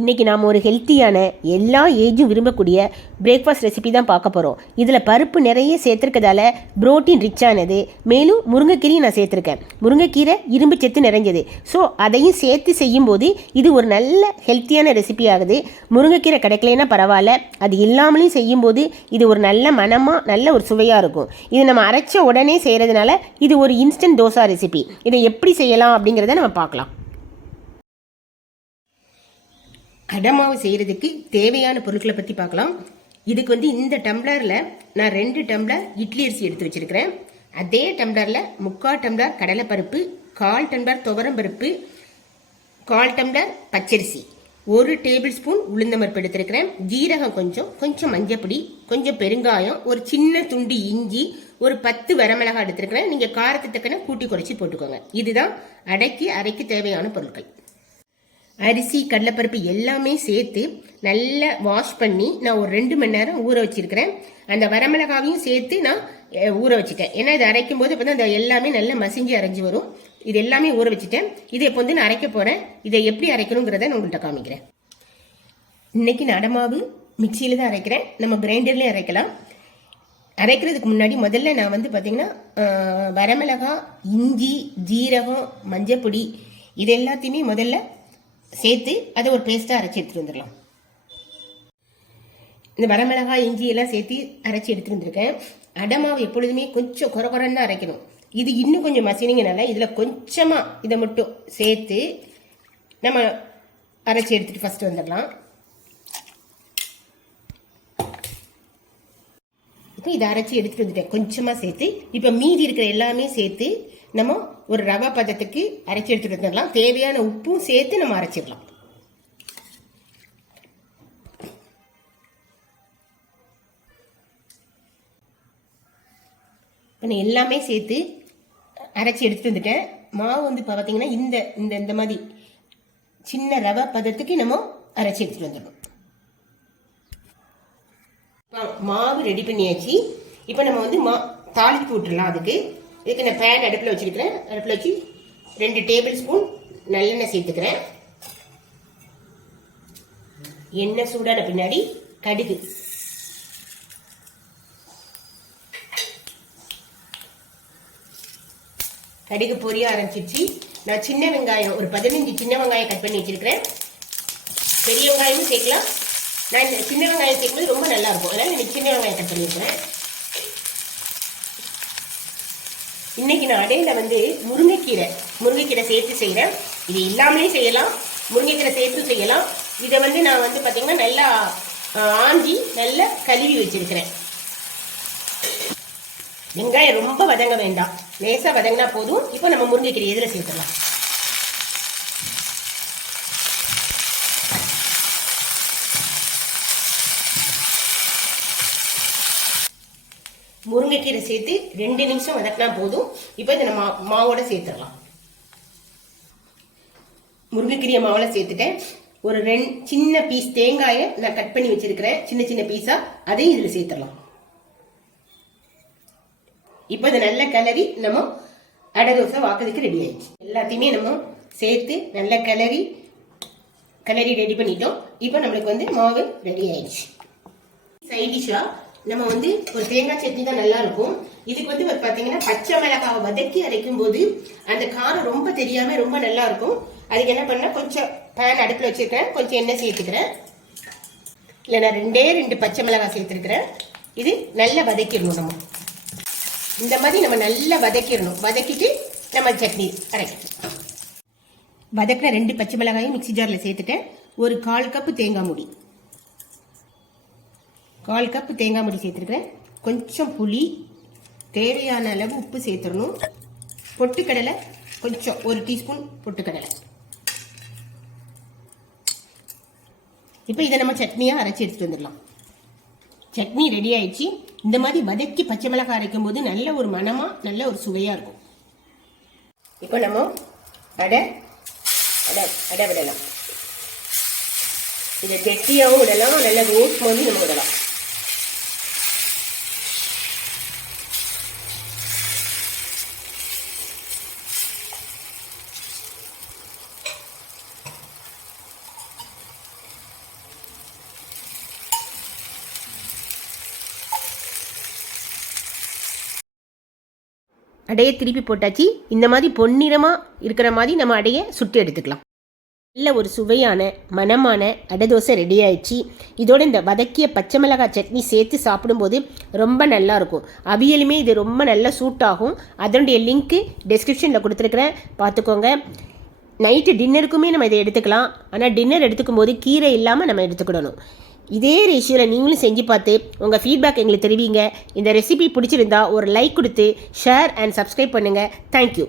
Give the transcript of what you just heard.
இன்றைக்கி நாம் ஒரு ஹெல்த்தியான எல்லா ஏஜும் விரும்பக்கூடிய பிரேக்ஃபாஸ்ட் ரெசிபி தான் பார்க்க போகிறோம். இதில் பருப்பு நிறைய சேர்த்துருக்கதால புரோட்டீன் ரிச்சானது. மேலும் முருங்கைக்கீரையும் நான் சேர்த்துருக்கேன். முருங்கைக்கீரை இரும்பு சத்து நிறைஞ்சது. ஸோ அதையும் சேர்த்து செய்யும்போது இது ஒரு நல்ல ஹெல்த்தியான ரெசிபி ஆகுது. முருங்கைக்கீரை கிடைக்கலன்னா பரவாயில்ல, அது இல்லாமலையும் செய்யும்போது இது ஒரு நல்ல மனமாக நல்ல ஒரு சுவையாக இருக்கும். இது நம்ம அரைச்ச உடனே செய்கிறதுனால இது ஒரு இன்ஸ்டன்ட் தோசை ரெசிபி. இதை எப்படி செய்யலாம் அப்படிங்கிறத நம்ம பார்க்கலாம். அடை மாவு செய்கிறதுக்கு தேவையான பொருட்களை பற்றி பார்க்கலாம். இதுக்கு இந்த டம்ளரில் நான் 2 டம்ளர் இட்லி அரிசி எடுத்து வச்சுருக்கிறேன். அதே டம்ளரில் 3/4 டம்ளர் கடலைப்பருப்பு, 1/4 டம்ளர் துவரம்பருப்பு, 1/4 டம்ளர் பச்சரிசி, 1 டேபிள் ஸ்பூன் உளுந்தம்பருப்பு எடுத்துருக்கிறேன். ஜீரகம் கொஞ்சம் மஞ்சப்பொடி, கொஞ்சம் பெருங்காயம், ஒரு சின்ன துண்டு இஞ்சி, ஒரு 10 வரமிளகாய் எடுத்துருக்கிறேன். நீங்கள் காரத்தை தக்கன கூட்டி குறைச்சி போட்டுக்கோங்க. இதுதான் அரைக்கு தேவையான பொருட்கள். அரிசி கடலைப்பருப்பு எல்லாமே சேர்த்து நல்லா வாஷ் பண்ணி நான் ஒரு 2 மணி நேரம் ஊற வச்சிருக்கிறேன். அந்த வரமிளகாவையும் சேர்த்து நான் ஊற வச்சுட்டேன். ஏன்னா இது அரைக்கும் போது இப்போ தான் இந்த எல்லாமே நல்லா மசிஞ்சு அரைஞ்சி வரும். இது எல்லாமே ஊற வச்சுட்டேன். இதை இப்போ நான் அரைக்க போகிறேன். இதை எப்படி அரைக்கணுங்கிறத நான் உங்கள்கிட்ட காமிக்கிறேன். இன்னைக்கு நான் அடமாவு மிக்சியில் தான் அரைக்கிறேன். நம்ம கிரைண்டர்லேயும் அரைக்கலாம். அரைக்கிறதுக்கு முன்னாடி முதல்ல நான் பார்த்தீங்கன்னா வரமிளகாய், இஞ்சி, ஜீரகம், மஞ்சப்பொடி இது எல்லாத்தையுமே முதல்ல சேர்த்து அதை ஒரு பேஸ்ட்டாக அரைச்சி எடுத்துகிட்டு வந்துடலாம். இந்த வரமிளகாய், இஞ்சி எல்லாம் சேர்த்து அரைச்சி எடுத்துகிட்டு வந்துருக்கேன். அடமாவு எப்பொழுதுமே கொஞ்சம் குறன்னு தான் அரைக்கணும். இது இன்னும் கொஞ்சம் மசினிங்கனால இதில் கொஞ்சமாக இதை மட்டும் சேர்த்து நம்ம அரைச்சி எடுத்துகிட்டு ஃபஸ்ட்டு வந்துடலாம். இப்போ இதை அரைச்சி எடுத்துகிட்டு வந்துட்டேன் கொஞ்சமாக சேர்த்து. இப்போ மீதி இருக்கிற எல்லாமே சேர்த்து நம்ம ஒரு ரவை பதத்துக்கு அரைச்சி எடுத்துட்டு வந்துடலாம். தேவையான உப்பும் சேர்த்து நம்ம அரைச்சிடலாம். நான் எல்லாமே சேர்த்து அரைச்சி எடுத்துட்டு வந்துட்டேன். மாவு இப்போ பார்த்தீங்கன்னா இந்த மாதிரி சின்ன ரவை பதத்துக்கு நம்ம அரைச்சி எடுத்துட்டு வந்துடணும். மாவு ரெடி பண்ணியாச்சு. இப்போ நம்ம தாளிப்பு விட்டுடலாம். இதுக்கு நான் பேன் அடுப்பில் வச்சுருக்கிறேன். அடுப்பில் வச்சு 2 டேபிள் ஸ்பூன் நல்லெண்ணெய் சேர்த்துக்கிறேன். எண்ணெய் சூடான பின்னாடி கடுகு பொரிய ஆரம்பிச்சிருச்சு. நான் சின்ன வெங்காயம் ஒரு 15 சின்ன வெங்காயம் கட் பண்ணி வச்சிருக்கிறேன். பெரிய வெங்காயமும் சேர்க்கலாம். நான் இந்த சின்ன வெங்காயம் சேர்க்கும்போது ரொம்ப நல்லா இருக்கும். அதனால எனக்கு சின்ன வெங்காயம் கட் பண்ணியிருக்கிறேன். இன்னைக்கு நான் அடையில முருங்கைக்கீரை சேர்த்து செய்கிறேன். இது இல்லாமலே செய்யலாம், முருங்கைக்கீரை சேர்த்து செய்யலாம். இதை நான் பார்த்தீங்கன்னா நல்லா ஆஞ்சி நல்லா கழுவி வச்சிருக்கிறேன். வெங்காயம் ரொம்ப வதங்க வேண்டாம், லேசாக வதங்கினா போதும். இப்போ நம்ம முருங்கைக்கீரை எதில் சேர்த்துடலாம். முருங்கைக்கீரை சேர்த்து 2 நிமிஷம் வதக்கினா போதும். இப்போ இதை நம்ம மாவோட சேர்த்துடலாம். முருங்கைக்கீரை மாவோட சேர்த்துட்டேன். ஒரு 2 சின்ன பீஸ் தேங்காயை நான் கட் பண்ணி வச்சிருக்கிறேன், சின்ன சின்ன பீஸா. அதையும் இதில் சேர்த்துடலாம். இப்போ இதை நல்ல கிளறி நம்ம அடை தோசை வாக்குறதுக்கு ரெடி ஆயிடுச்சு. எல்லாத்தையுமே நம்ம சேர்த்து நல்ல கிளறி ரெடி பண்ணிட்டோம். இப்போ நம்மளுக்கு மாவு ரெடி ஆயிடுச்சு. சைடிஷா நம்ம ஒரு தேங்காய் சட்னி தான் நல்லா இருக்கும். இதுக்கு பார்த்தீங்கன்னா பச்சை மிளகாவை வதக்கி அரைக்கும் போது அந்த காரம் ரொம்ப தெரியாம ரொம்ப நல்லா இருக்கும். அதுக்கு என்ன பண்ணா கொஞ்சம் பேன் அடுப்பில் வச்சிருக்கிறேன், கொஞ்சம் எண்ணெய் சேர்த்துக்கிறேன். இல்லை நான் 2 பச்சை மிளகாய் சேர்த்துருக்கிறேன். இது நல்லா வதக்கிடணும். நம்ம இந்த மாதிரி நம்ம நல்லா வதக்கிடணும். வதக்கிட்டு நம்ம சட்னி அரைக்கணும். வதக்கின 2 பச்சை மிளகாயும் மிக்சி ஜாரில் சேர்த்துட்டேன். ஒரு 1/4 கப்பு தேங்காய் மூடி, 1/4 கப்பு தேங்காய் மூடி சேர்த்துருக்கிறேன். கொஞ்சம் புளி, தேவையான அளவு உப்பு சேர்த்துடணும். பொட்டுக்கடலை கொஞ்சம் 1 டீஸ்பூன் பொட்டுக்கடலை. இப்போ இதை நம்ம சட்னியாக அரைச்சி எடுத்துட்டு வந்துடலாம். சட்னி ரெடி ஆயிடுச்சு. இந்த மாதிரி வதக்கி பச்சை மிளகாய் அரைக்கும் போது நல்ல ஒரு மனமாக நல்ல ஒரு சுவையாக இருக்கும். இப்போ நம்ம அடை விடலாம். இதை கெட்டியாகவும் விடலாம், நல்ல ரோஸ்ட் மாதிரி நம்ம விடலாம். அடையை திருப்பி போட்டாச்சு. இந்த மாதிரி பொன்னிறமாக இருக்கிற மாதிரி நம்ம அடையை சுட்டு எடுத்துக்கலாம். நல்ல ஒரு சுவையான மணமான அடை தோசை ரெடி ஆயிடுச்சு. இதோட இந்த வதக்கிய பச்சை மிளகாய் சட்னி சேர்த்து சாப்பிடும்போது ரொம்ப நல்லாயிருக்கும். அவியலுமே இது ரொம்ப நல்லா சூட் ஆகும். அதனுடைய லிங்க்கு டெஸ்கிரிப்ஷனில் கொடுத்துருக்குறேன், பார்த்துக்கோங்க. நைட்டு டின்னருக்குமே நம்ம இதை எடுத்துக்கலாம். ஆனால் டின்னர் எடுத்துக்கும் போது கீரை இல்லாமல் நம்ம எடுத்துக்கிடணும். இதே ரேஷியோவில் நீங்களும் செஞ்சு பார்த்து உங்கள் ஃபீட்பேக் எங்களுக்கு தெரிவிங்க. இந்த ரெசிபி பிடிச்சிருந்தா ஒரு லைக் கொடுத்து ஷேர் அண்ட் சப்ஸ்கிரைப் பண்ணுங்கள். தேங்க்யூ.